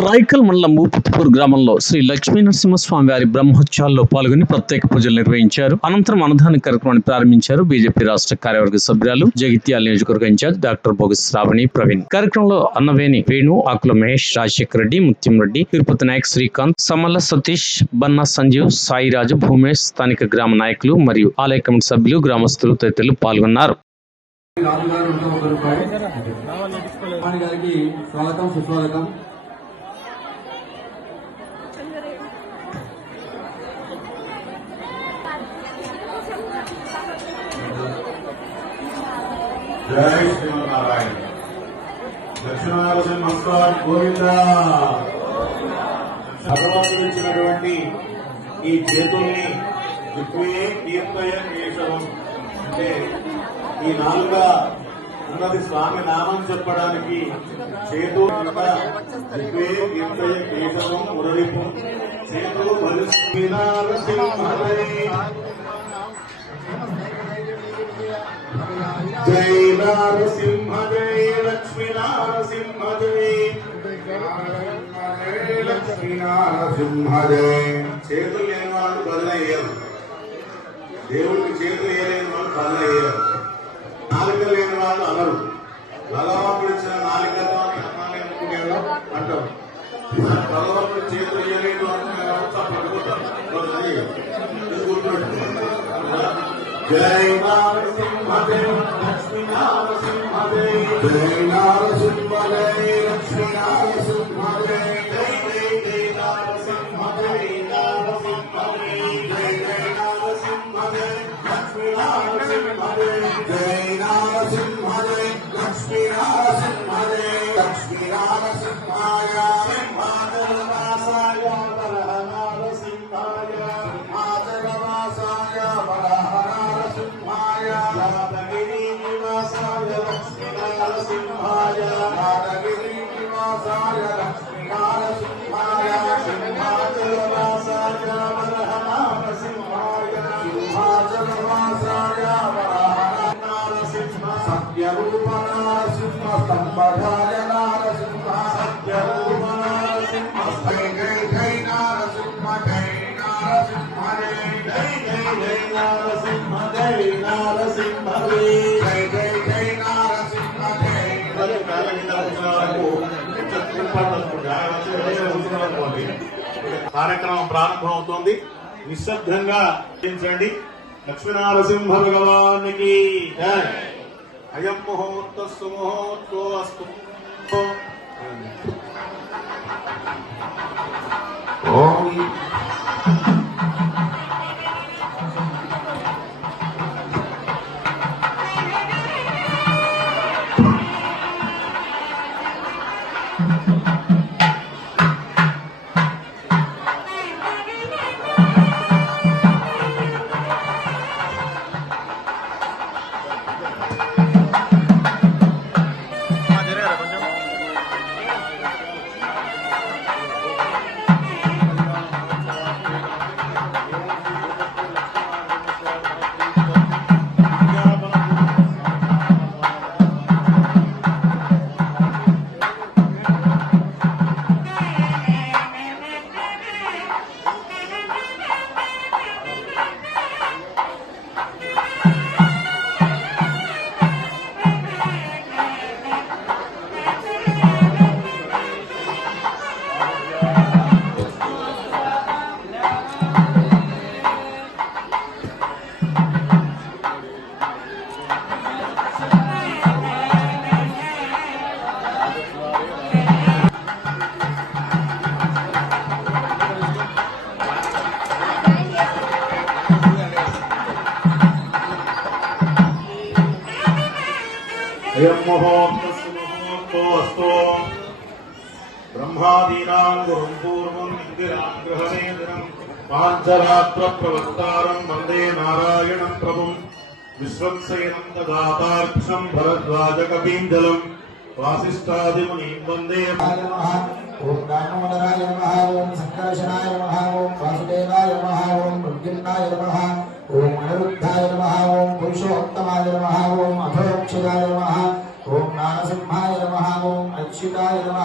రాయకల్ మండలం మూపుత్పూర్ గ్రామంలో శ్రీ లక్ష్మీ నరసింహస్వామి వారి బ్రహ్మోత్సవాల్లో పాల్గొని ప్రత్యేక పూజలు నిర్వహించారు. అనంతరం అన్నదాన కార్యక్రమాన్ని ప్రారంభించారు బీజేపీ రాష్ట్ర కార్యవర్గ సభ్యురాలు జగిత్యాల నియోజకవర్గ ఇన్ఛార్జ్ డాక్టర్ బోగస్ శ్రావణి ప్రవీణ్. కార్యక్రమంలో అన్నవేణి వేణు ఆకుల మహేష్ రాజశేఖర్ రెడ్డి ముత్యం రెడ్డి తిరుపతి నాయక్ శ్రీకాంత్ సమల్ల సతీష్ బన్నా సంజీవ్ సాయిరాజు భూమేష్ స్థానిక గ్రామ నాయకులు మరియు ఆలయ కమిటీ సభ్యులు గ్రామస్తులు తదితరులు పాల్గొన్నారు. గారికి స్వాగతం సుస్వాగతం. జై శ్రీమన్నారాయణ. లక్ష్మీనారాయణ నమస్కారం గోవింద. భగవంతుడు ఇచ్చినటువంటి ఈ చేతుల్ని దిక్కుయే కీర్తయ కేశవం అంటే ఈ నాలుక ఉన్నది స్వామి నామం చెప్పడానికి చేతు దిక్కుయే కీర్తయ కేశవం మురళిపు. చేతు జై నారసింహ జై లక్ష్మీ నారసింహ జై లక్ష్మీ నారసింహ జై చేతులు లేని వాళ్ళు బదులయ్యారు. దేవుడికి చేతులు వేయలేని వాళ్ళు బదులయ్యారు. నాలుక లేని వాళ్ళు అనరు. భగవంతుడు ఇచ్చిన నాలుకతో అన్నాలి అనుకునేవారు అంటారు. బలవంతుడు చేతులు వేయలేదు అనుకునేవారు తప్పకపోతారు? గుర్తుపెట్టుకోండి జై నారసింహ జై లక్ష్మీ నారసింహ జై జై నారసింహ జై. లక్ష్మీ నారసింహ జై జై జై జై నారసింహ జై. నారసింహ జై జై జై నారసింహ జై లక్ష్మీ నారసింహ జై. జై నారసింహ జై లక్ష్మీ నారసింహ జై. లక్ష్మీ నారసింహాయ నారసింహాయ యాదగిరి నివాసాయ లక్ష్మీ నారసింహాయ సింహాచలవాసాయ వరహ నారసింహాయ సింహాచలవాసాయ వరహ సత్యరూప నారసింహ సంబధాయ నారసింహ సత్యరూప నారసింహ జై జై జై నారసింహ జై నారసింహ జై జై జై జై నారసింహ జై నారసింహ కార్యక్రమం ప్రారంభమవుతోంది. నిశ్శబ్దంగా చించండి లక్ష్మీనరసింహ భగవానికి అయం ముహూర్త సుముహూర్తో అస్తు ब्रह्महोत्रमुहूर्तोऽस्तु ब्रह्मादीनाम् गुरुम् पूर्वम् इन्दिराग्रहणेन्द्रम् पाञ्चरात्रप्रवक्तारम् वंदे नारायणम् प्रभुम् विश्वक्सेनम् ददातार्क्षम् भरद्वाजकपीञ्जलम् वासिष्ठादिमुनीम् वंदे నారసింహాయ నమ. ఓం అచ్యుతాయ నమ.